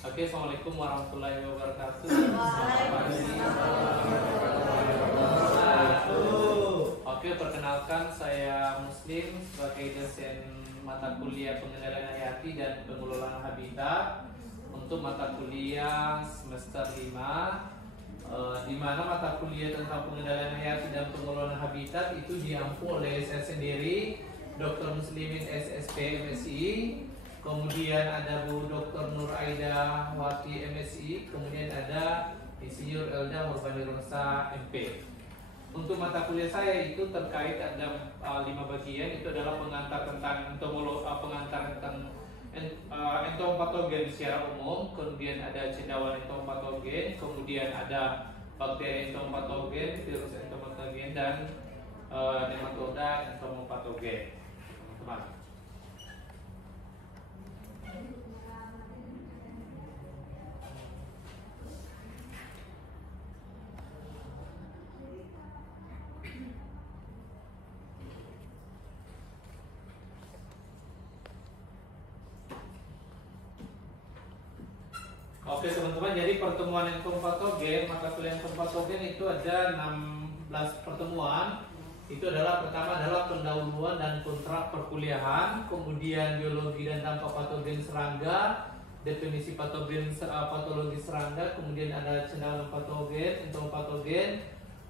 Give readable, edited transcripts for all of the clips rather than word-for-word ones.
Oke, Assalamualaikum warahmatullahi wabarakatuh. Oke, perkenalkan saya Muslim sebagai dosen mata kuliah pengendalian hayati dan pengelolaan habitat untuk mata kuliah semester 5, di mana mata kuliah tentang pengendalian hayati dan pengelolaan habitat itu diampu oleh saya sendiri, Dr. Muslimin SSP MSI. Kemudian ada Bu Dr. Nur Aida Wati MSI, kemudian ada Insinyur Elda Murbani Rosa MP. Untuk mata kuliah saya itu terkait ada 5 bagian. Itu adalah pengantar tentang pengantar tentang entomopatogen secara umum, kemudian ada cendawan entomopatogen, kemudian ada bakteri entomopatogen, virus entomopatogen, dan nematoda entomopatogen. Teman-teman. Oke teman-teman, jadi pertemuan entomopatogen, mata kuliah entomopatogen itu ada 16 pertemuan. Itu adalah pertama adalah pendahuluan dan kontrak perkuliahan, kemudian biologi dan dampak patogen serangga, definisi patologi serangga, kemudian ada cendawan patogen, entomopatogen,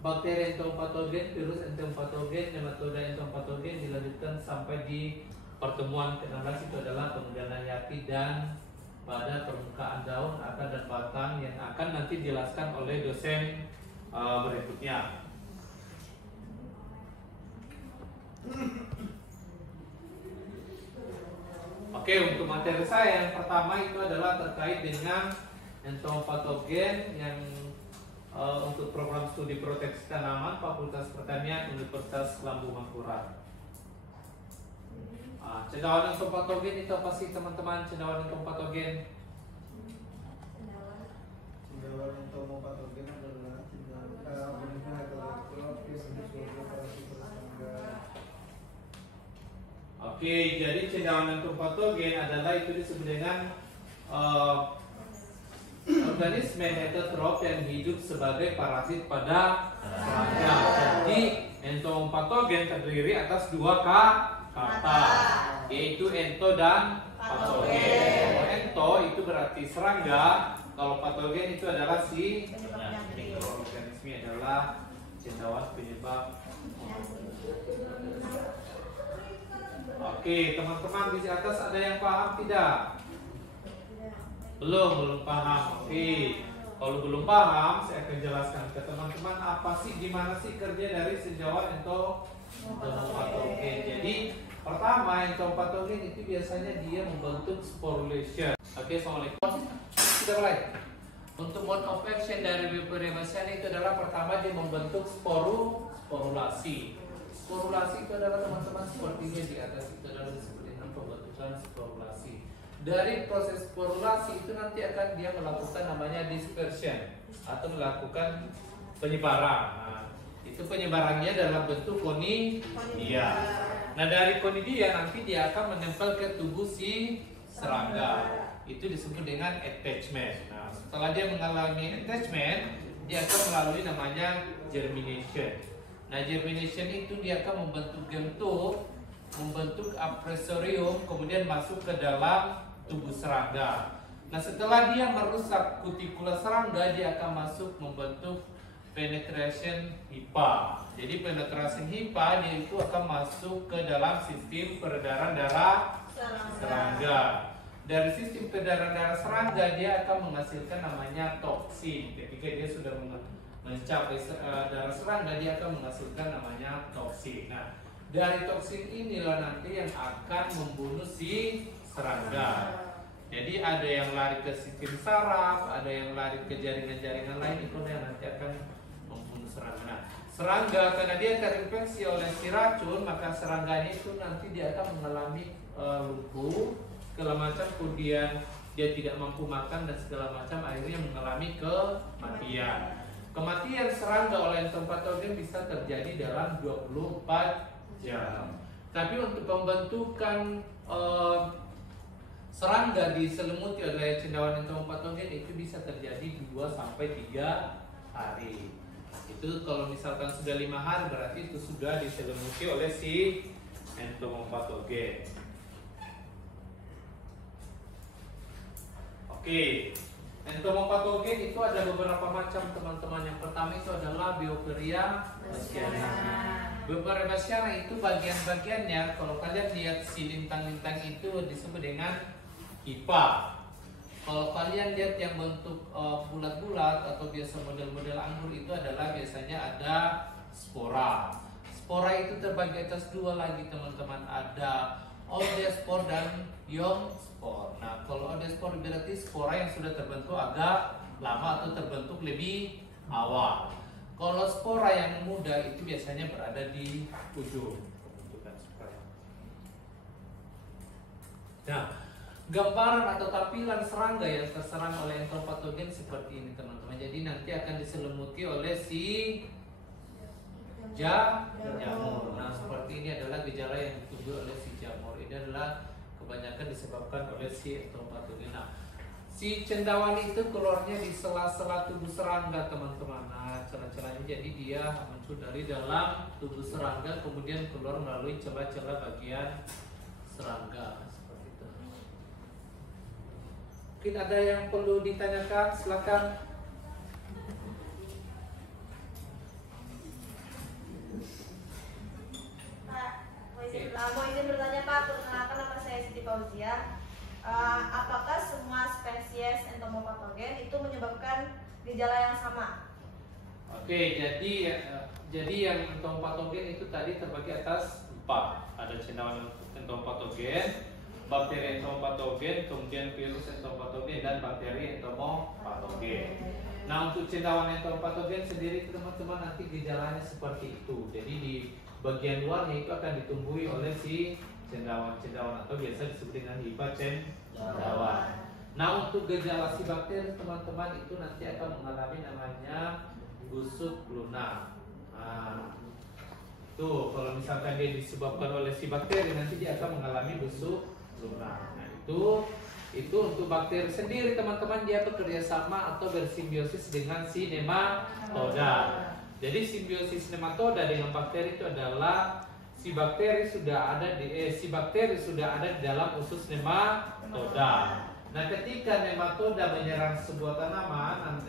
bakteri entomopatogen, virus entomopatogen, nematoda entomopatogen, dilanjutkan sampai di pertemuan ke-16 itu adalah pengendalian hayati dan pada permukaan daun, akar dan batang yang akan nanti dijelaskan oleh dosen berikutnya. Oke, untuk materi saya yang pertama itu adalah terkait dengan entomopatogen yang untuk program studi proteksi tanaman Fakultas Pertanian Universitas Lambung Mangkurat. Cendawan entomopatogen itu apa sih teman-teman? Cendawan entomopatogen. Cendawan entomopatogen adalah organisme heterotropis sebagai parasitus serangga. Oke, jadi cendawan entomopatogen adalah itu disebut dengan organisme heterotrof yang hidup sebagai parasit pada serangga. Jadi entomopatogen terdiri atas 2 kata, yaitu ento dan patogen. Kalau ento itu berarti serangga, kalau patogen itu adalah si mikroorganisme, adalah cendawan penyebab. Oke, teman-teman di atas ada yang paham tidak? Belum paham. Oke, kalau belum paham saya akan jelaskan ke teman-teman apa sih, gimana sih kerja dari cendawan entomopatogen. Jadi pertama, entomopatogen itu biasanya dia membentuk sporulation. Oke, Assalamualaikum. Kita mulai. Untuk mode of action dari Viburnum itu adalah pertama dia membentuk sporulasi. Sporulasi itu adalah teman-teman sepertinya di atas itu adalah disebut dengan pembentukan sporulasi. Dari proses sporulasi itu nanti akan dia melakukan namanya dispersion atau melakukan penyebaran. Nah, itu penyebarannya dalam bentuk konidia. Nah, dari konidia nanti dia akan menempel ke tubuh si serangga. Itu disebut dengan attachment. Nah, setelah dia mengalami attachment, dia akan melalui namanya germination. Nah, germination itu dia akan membentuk apresorium, kemudian masuk ke dalam tubuh serangga. Nah, setelah dia merusak kutikula serangga, dia akan masuk membentuk penetration HIPA. Jadi penetration HIPA dia itu akan masuk ke dalam sistem peredaran darah serangga. Dari sistem peredaran darah serangga dia akan menghasilkan namanya toksin. Ketika dia sudah mencapai darah serangga, dia akan menghasilkan namanya toksin. Nah, dari toksin inilah nanti yang akan membunuh si serangga. Jadi ada yang lari ke sistem saraf, ada yang lari ke jaringan-jaringan lain, itu yang nanti akan membunuh serangga. Nah, serangga karena dia terinfeksi oleh si racun, maka serangganya itu nanti dia akan mengalami lumpuh segala macam, kemudian dia tidak mampu makan dan segala macam, akhirnya mengalami kematian. Kematian serangga oleh entomopatogen bisa terjadi dalam 24 jam. Tapi untuk pembentukan serangga diselimuti oleh cendawan entomopatogen itu bisa terjadi 2 sampai 3 hari. Itu kalau misalkan sudah 5 hari berarti itu sudah diselimuti oleh si entomopatogen. Oke, entomopatogen itu ada beberapa macam teman-teman. Yang pertama itu adalah Bioperia bassiana. Bioperia bassiana itu bagian-bagiannya kalau kalian lihat si lintang-lintang itu disebut dengan hipa. Kalau kalian lihat yang bentuk bulat-bulat atau biasa model-model anggur itu adalah biasanya ada spora. Spora itu terbagi atas 2 lagi teman-teman, ada odeospor dan iospor. Nah, kalau odeospor berarti spora yang sudah terbentuk agak lama atau terbentuk lebih awal. Kalau spora yang muda itu biasanya berada di ujung pembentukan spora. Nah, gambaran atau tampilan serangga yang terserang oleh entomopatogen seperti ini teman-teman. Jadi nanti akan diselimuti oleh si jamur. Nah, seperti ini adalah gejala yang ditunjuk oleh si jamur. Ini adalah kebanyakan disebabkan oleh si entomopatogen. Nah, si cendawan itu keluarnya di sela-sela tubuh serangga teman-teman. Nah, celah-celahnya jadi dia muncul dari dalam tubuh serangga kemudian keluar melalui celah-celah bagian serangga. Mungkin ada yang perlu ditanyakan, silakan. Pak, mau izin bertanya Pak, perkenalkan nama saya Siti Fauzia. Apakah semua spesies entomopatogen itu menyebabkan gejala yang sama? Oke, jadi yang entomopatogen itu tadi terbagi atas 4. Ada cendawan entomopatogen, bakteri entomopatogen, kemudian virus entomopatogen dan bakteri entomopatogen. Nah, untuk cendawan entomopatogen sendiri teman-teman nanti gejalanya seperti itu. Jadi di bagian luarnya itu akan ditumbuhi oleh si cendawan atau biasa disebut dengan hipa cendawan. Nah, untuk gejala si bakteri teman-teman itu nanti akan mengalami namanya busuk lunak. Nah, tuh kalau misalkan dia disebabkan oleh si bakteri nanti dia akan mengalami busuk lunak. Nah, itu untuk bakteri sendiri teman-teman, dia bekerja sama atau bersimbiosis dengan si nematoda. Jadi simbiosis nematoda dengan bakteri itu adalah si bakteri sudah ada di dalam usus nematoda. Nah, ketika nematoda menyerang sebuah tanaman,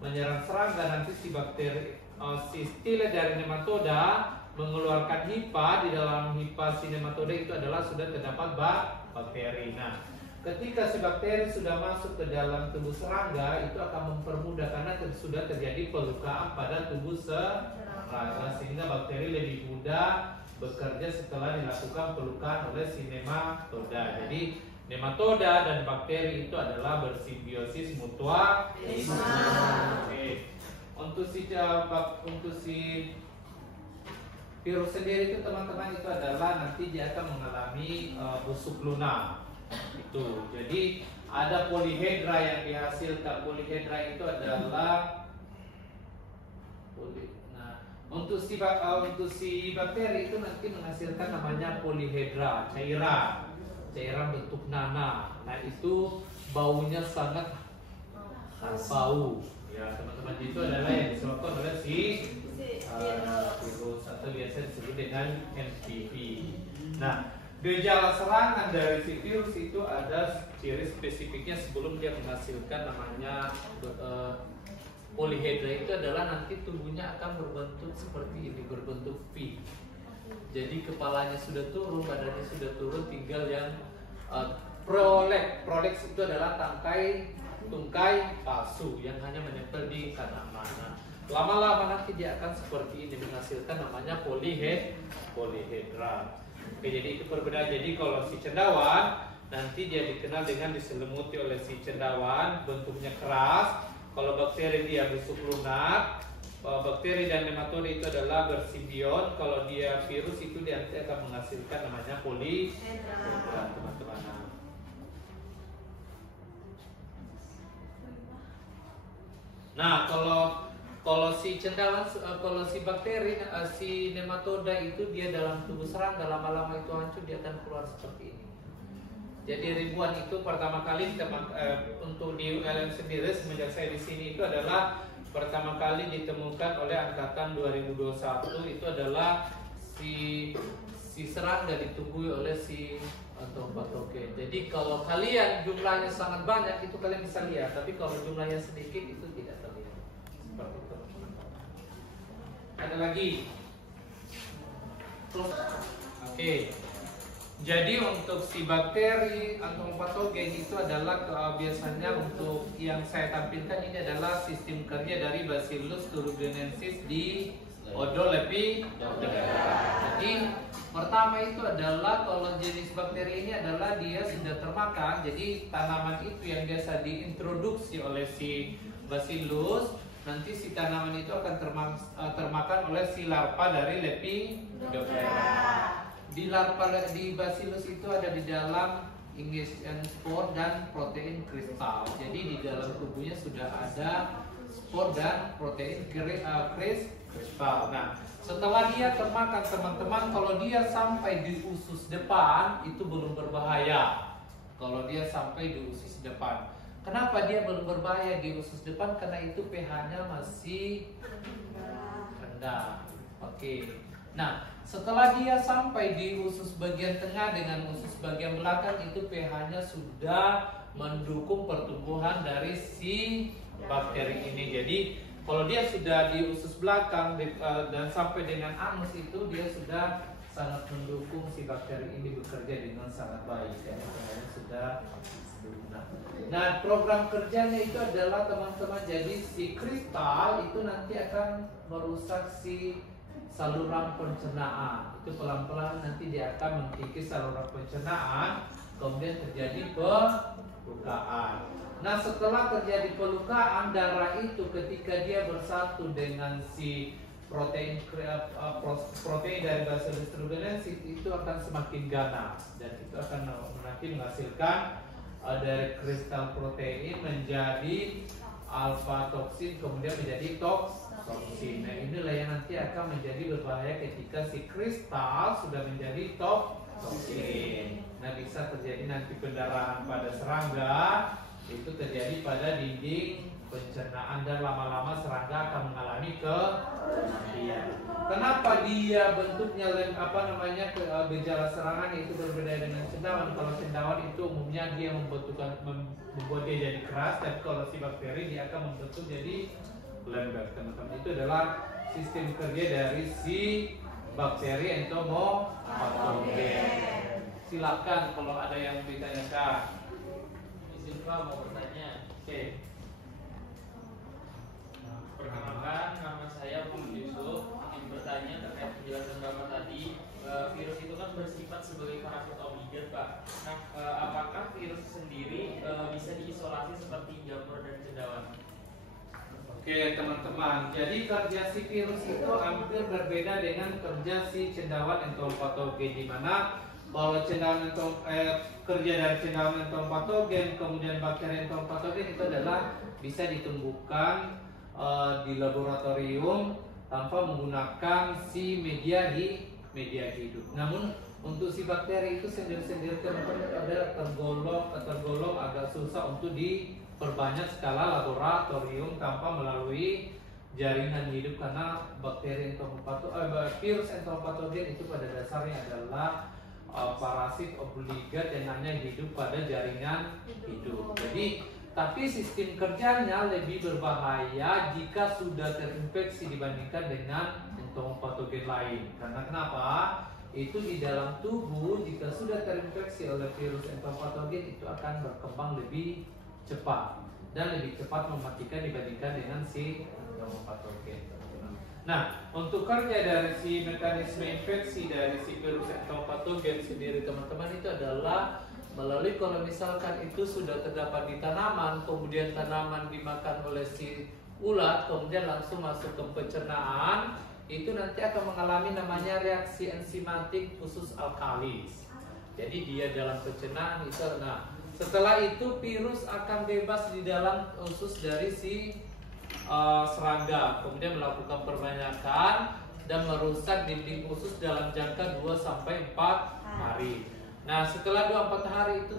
menyerang serangga, nanti si bakteri si stile dari nematoda mengeluarkan hipa. Di dalam hipa si nematoda itu adalah sudah terdapat bakteri. Nah, ketika si bakteri sudah masuk ke dalam tubuh serangga, itu akan mempermudah karena sudah terjadi pelukaan pada tubuh serangga, sehingga bakteri lebih mudah bekerja setelah dilakukan pelukaan oleh si nematoda. Jadi nematoda dan bakteri itu adalah bersimbiosis mutualisme. Oke. Untuk si virus sendiri itu teman-teman itu adalah nanti dia akan mengalami busuk lunak. Itu. Jadi ada polihedra yang dihasilkan. Polihedra itu adalah untuk si bakteri itu nanti menghasilkan namanya polihedra, cairan bentuk nanah. Nah, itu baunya sangat khas bau. Ya, teman-teman, itu adalah yang disebabkan oleh si virus atau biasa disebut dengan MPV. Nah, gejala serangan dari si virus itu ada ciri spesifiknya sebelum dia menghasilkan namanya polihedra. Itu adalah nanti tubuhnya akan berbentuk seperti ini, berbentuk V. Jadi kepalanya sudah turun, badannya sudah turun, tinggal yang proleks itu adalah tungkai palsu yang hanya menempel di tanaman. Nah, lama-lama nanti dia akan seperti ini menghasilkan namanya polihedra. Oke, jadi itu perbedaan. Jadi kalau si cendawan nanti dia dikenal dengan diselimuti oleh si cendawan, bentuknya keras. Kalau bakteri dia busuk lunak. Bakteri dan nematoda itu adalah bersimbion. Kalau dia virus itu dia nanti akan menghasilkan namanya polihedra, teman-teman. Nah, kalau si cendawan, kalau si bakteri, si nematoda itu dia dalam tubuh serangga, lama-lama itu hancur, dia akan keluar seperti ini. Jadi ribuan itu pertama kali untuk di ULM sendiri semenjak saya di sini itu adalah pertama kali ditemukan oleh angkatan 2021 itu adalah si serangga ditubuhi oleh si patogen. Jadi kalau kalian jumlahnya sangat banyak itu kalian bisa lihat, tapi kalau jumlahnya sedikit itu tidak terlihat. Seperti itu. Ada lagi. Oke. Jadi untuk si bakteri antropatogen itu adalah biasanya untuk yang saya tampilkan ini adalah sistem kerja dari Bacillus thuringiensis di odol lepidoptera. Jadi pertama itu adalah kalau jenis bakteri ini adalah dia sudah termakan. Jadi tanaman itu yang biasa diintroduksi oleh si Bacillus, nanti si tanaman itu akan termakan oleh si larva dari lepidoptera. Di larva di Bacillus itu ada di dalam ingestion spore dan protein kristal. Jadi di dalam tubuhnya sudah ada spore dan protein kristal. Nah, setelah dia termakan teman-teman, kalau dia sampai di usus depan itu belum berbahaya. Kalau dia sampai di usus depan, kenapa dia belum berbahaya di usus depan? Karena itu pH-nya masih rendah. Oke. Nah, setelah dia sampai di usus bagian tengah dengan usus bagian belakang itu pH-nya sudah mendukung pertumbuhan dari si bakteri ini. Jadi kalau dia sudah di usus belakang dan sampai dengan anus itu dia sudah sangat mendukung si bakteri ini bekerja dengan sangat baik. Ya, sudah. Nah, program kerjanya itu adalah teman-teman, jadi si kristal itu nanti akan merusak si saluran pencernaan. Itu pelan-pelan nanti dia akan mengkikis saluran pencernaan, kemudian terjadi pelukaan. Nah, setelah terjadi pelukaan, darah itu ketika dia bersatu dengan si protein dari Bacillus thuringiensis itu akan semakin ganas dan itu akan nanti menghasilkan dari kristal protein menjadi alfa toksin, kemudian menjadi toksin. Nah, inilah yang nanti akan menjadi berbahaya ketika si kristal sudah menjadi toksin. Nah, bisa terjadi nanti pendarahan pada serangga, itu terjadi pada dinding pencernaan dan lama-lama serangga akan mengalami kematian. Kenapa dia bentuknya gejala serangan itu berbeda dengan cendawan? Kalau cendawan itu umumnya dia membuat dia jadi keras, tapi kalau si bakteri dia akan membentuk jadi lembek. Teman-teman, itu adalah sistem kerja dari si bakteri entomopatogen. Silakan kalau ada yang ditanyakan. Izin Pak mau bertanya. Oke. Perkenalkan, nama saya Muhammad Yusuf. Ingin bertanya terkait penjelasan Bapak tadi. Virus itu kan bersifat sebagai parasit obligat, Pak. Nah, apakah virus sendiri bisa diisolasi seperti jamur dan cendawan? Oke teman-teman, jadi kerja si virus itu hampir berbeda dengan kerja si cendawan entomopatogen, di mana kalau kerja dari cendawan entomopatogen kemudian bakteri entomopatogen itu adalah bisa ditumbuhkan di laboratorium tanpa menggunakan si media hidup. Namun untuk si bakteri itu sendiri-sendiri teman-teman ada tergolong agak susah untuk diperbanyak skala laboratorium tanpa melalui jaringan hidup, karena bakteri virus entomopatogen itu pada dasarnya adalah parasit obligat yang hanya hidup pada jaringan hidup. Jadi tapi sistem kerjanya lebih berbahaya jika sudah terinfeksi dibandingkan dengan entomopatogen lain. Karena kenapa? Itu di dalam tubuh jika sudah terinfeksi oleh virus entomopatogen itu akan berkembang lebih cepat dan lebih cepat mematikan dibandingkan dengan si entomopatogen. Nah, untuk kerja dari si mekanisme infeksi dari si virus entomopatogen sendiri teman-teman itu adalah melalui kalau misalkan itu sudah terdapat di tanaman, kemudian tanaman dimakan oleh si ulat, kemudian langsung masuk ke pencernaan, itu nanti akan mengalami namanya reaksi enzimatik khusus alkalis. Jadi dia dalam pencernaan itu, nah setelah itu virus akan bebas di dalam usus dari si serangga, kemudian melakukan perbanyakan dan merusak dinding usus dalam jangka 2-4 hari. Nah, setelah 24 hari itu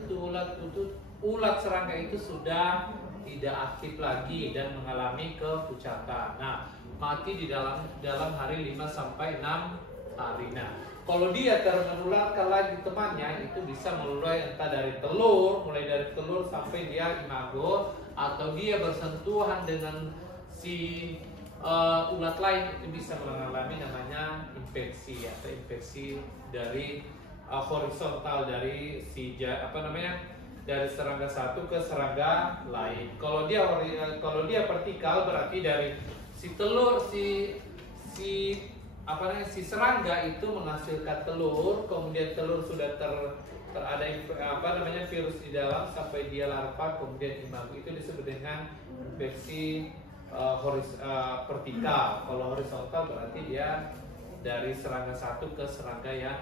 ulat serangga itu sudah tidak aktif lagi dan mengalami kepucakan. Nah, mati di dalam hari 5 sampai 6 hari. Nah, kalau dia menularkan lagi temannya, itu bisa mulai entah dari telur, mulai dari telur sampai dia imago, atau dia bersentuhan dengan si ulat lain, itu bisa mengalami namanya infeksi atau infeksi dari horizontal dari dari serangga satu ke serangga lain. Kalau dia vertikal berarti dari si telur si serangga itu menghasilkan telur, kemudian telur sudah ada virus di dalam sampai dia larva, kemudian imago, itu disebut dengan infeksi vertikal. Kalau horizontal berarti dia dari serangga satu ke serangga yang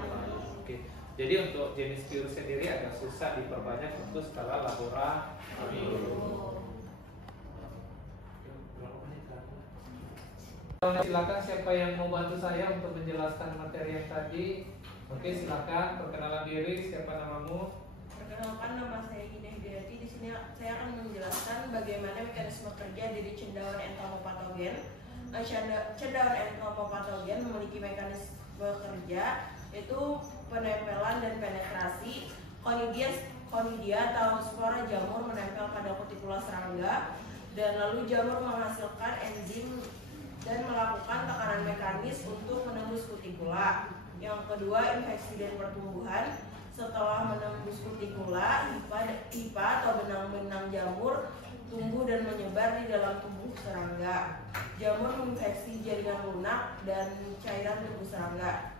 lain. Oke. Jadi untuk jenis virus sendiri agak susah diperbanyak untuk skala laboratorium. Silakan siapa yang mau bantu saya untuk menjelaskan materi yang tadi. Oke, silakan perkenalan diri, siapa namamu? Perkenalkan, nama saya Gina Hidayati. Di sini saya akan menjelaskan bagaimana mekanisme kerja dari cendawan entomopatogen. Cendawan entomopatogen memiliki mekanisme kerja yaitu penempelan dan penetrasi. Conidia atau spora jamur menempel pada kutikula serangga, dan lalu jamur menghasilkan enzim dan melakukan tekanan mekanis untuk menembus kutikula. Yang kedua, infeksi dan pertumbuhan. Setelah menembus kutikula, hipa atau benang-benang jamur tumbuh dan menyebar di dalam tubuh serangga. Jamur menginfeksi jaringan lunak dan cairan tubuh serangga.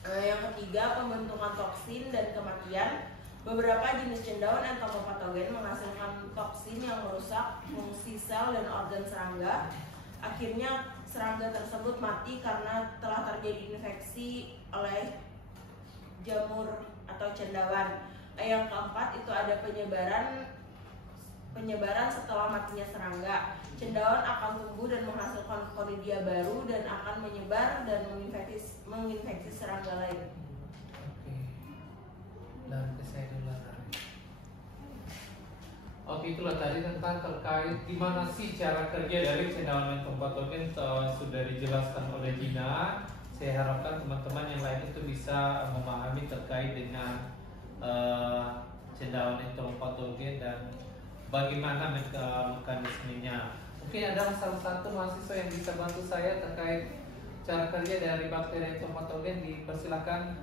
Yang ketiga, pembentukan toksin dan kematian. Beberapa jenis cendawan entomopatogen menghasilkan toksin yang merusak fungsi sel dan organ serangga. Akhirnya serangga tersebut mati karena telah terjadi infeksi oleh jamur atau cendawan. Yang keempat itu ada penyebaran setelah matinya serangga. Cendawan akan tumbuh dan menghasilkan conidia baru dan akan menyebar dan menginfeksi serangga lain. Oke. Dan ke saya dulu. Oke, itulah tadi tentang terkait gimana sih cara kerja dari cendawan entomopatogen sudah dijelaskan oleh Gina. Saya harapkan teman-teman yang lain itu bisa memahami terkait dengan cendawan entomopatogen dan bagaimana mekanismenya. Mungkin ada salah satu mahasiswa yang bisa bantu saya terkait cara kerja dari bakteri entomopatogen, dipersilakan.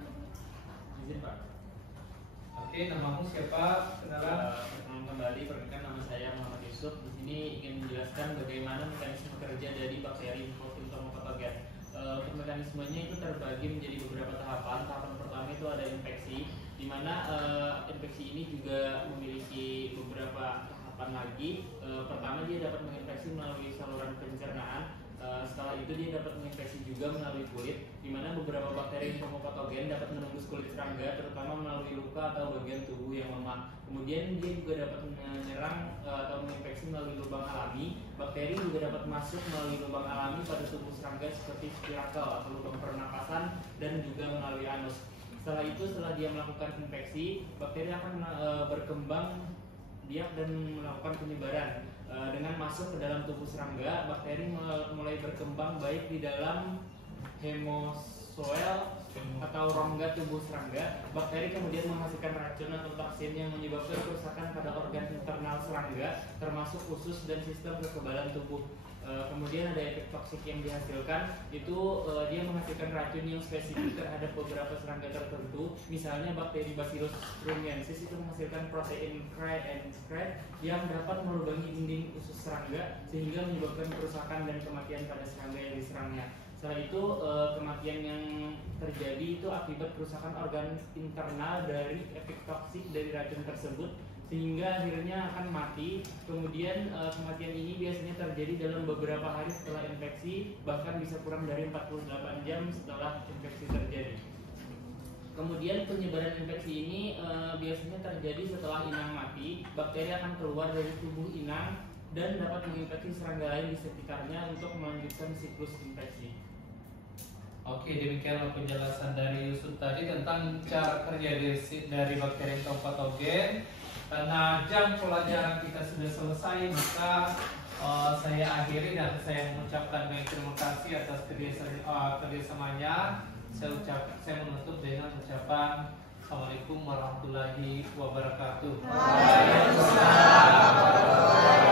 Izin Pak. Oke, namamu siapa? Kenalan. Kembali, perkenalkan nama saya Muhammad Yusuf. Di sini ingin menjelaskan bagaimana mekanisme kerja dari bakteri entomopatogen. Untuk mekanismenya itu terbagi menjadi beberapa tahapan. Tahapan pertama itu ada infeksi, di mana infeksi ini juga memiliki beberapa tahapan lagi. Pertama, dia dapat menginfeksi melalui saluran pencernaan. Setelah itu dia dapat menginfeksi juga melalui kulit, di mana beberapa bakteri entomopatogen dapat menembus kulit serangga, terutama melalui luka atau bagian tubuh yang lemah. Kemudian dia juga dapat menyerang atau menginfeksi melalui lubang alami. Bakteri juga dapat masuk melalui lubang alami pada tubuh serangga seperti spirakel atau lubang pernapasan, dan juga melalui anus. Setelah itu, setelah dia melakukan infeksi, bakteri akan berkembang biak dan melakukan penyebaran. Dengan masuk ke dalam tubuh serangga, bakteri mulai berkembang baik di dalam hemosoel atau rongga tubuh serangga. Bakteri kemudian menghasilkan racun atau toksin yang menyebabkan kerusakan pada organ internal serangga, termasuk usus dan sistem kekebalan tubuh. Kemudian ada efek toksik yang dihasilkan, itu dia menghasilkan racun yang spesifik terhadap beberapa serangga tertentu. Misalnya bakteri Bacillus thuringiensis itu menghasilkan protein cry yang dapat melubangi dinding usus serangga sehingga menyebabkan kerusakan dan kematian pada serangga yang diserangnya. Setelah itu, kematian yang terjadi itu akibat kerusakan organ internal dari efek toksik dari racun tersebut, sehingga akhirnya akan mati. Kemudian kematian ini biasanya terjadi dalam beberapa hari setelah infeksi, bahkan bisa kurang dari 48 jam setelah infeksi terjadi. Kemudian penyebaran infeksi ini biasanya terjadi setelah inang mati. Bakteri akan keluar dari tubuh inang dan dapat menginfeksi serangga lain di sekitarnya untuk melanjutkan siklus infeksi. Oke, demikianlah penjelasan dari Yusuf tadi tentang cara kerja dari bakteri entomopatogen. Karena jam pelajaran kita sudah selesai, maka saya akhiri dan saya mengucapkan banyak terima kasih atas kerjasamanya. Saya menutup dengan ucapan Assalamualaikum warahmatullahi wabarakatuh. Waalaikumsalam.